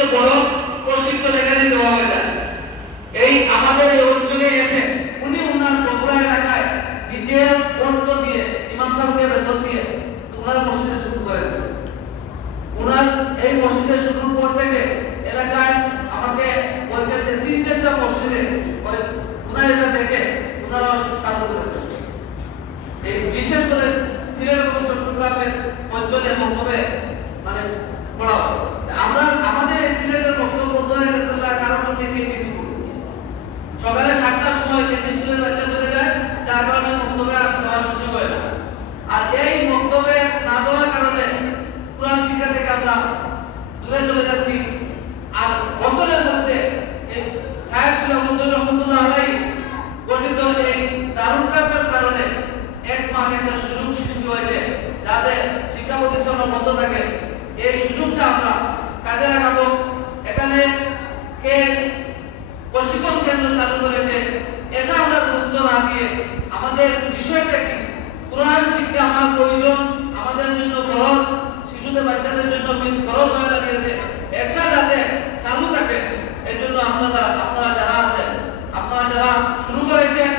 সবচেয়ে বড় প্রশিক্ষণ এখানে দেওয়া হয়ে যায়। এই আমাদের এই অঞ্চলে এসে উনি উনার বগুড়া এলাকায় নিজের অর্থ দিয়ে ইমাম সাহেবকে বেতন দিয়ে উনার মসজিদে শুরু করেছেন। উনার এই মসজিদে শুরুর পর থেকে এলাকায় আমাকে বলছেন যে ৩-৪টা মসজিদে উনার এটা দেখে উনারা চালু করেছেন। এই বিশেষ করে সিলেট এবং চট্টগ্রামের অঞ্চলে বক্তব্যে মানে পড়াও আমরা আমাদের এই সিলেটের বক্তব্য বন্ধ হয়ে গেছে, তার কারণ হচ্ছে কেজি স্কুল। সকালে 7টার সময় কেজি স্কুলের বাচ্চা চলে যায়, যার কারণে বক্তব্যে আসতে হওয়ার সুযোগ হয় না। আর এই বক্তব্যে না দেওয়ার কারণে কোরআন শিক্ষা থেকে আমরা দূরে চলে যাচ্ছি। আর বছরের মধ্যে এই সাহেবুল্লাহ মন্দির রহমতুল্লাহ আলাইহি গঠিত এই দারুল কাফের কারণে 1 মাস একটা সুযোগ সৃষ্টি হয়েছে যাতে শিক্ষা প্রতিষ্ঠান বন্ধ থাকে। এই সুযোগটা আমরা কাজে লাগাবো। এখানে কে প্রশিক্ষণ কেন্দ্র চালু করেছে এটা আমরা গুরুত্ব না দিয়ে আমাদের বিষয়টা কি, কোরআন শিক্ষা আমার প্রয়োজন, আমাদের জন্য খরচ, শিশুদের বাচ্চাদের জন্য খরচ হয়ে দাঁড়িয়েছে, এটা যাতে চালু থাকে এর জন্য আপনারা যারা আছেন, আপনারা যারা শুরু করেছেন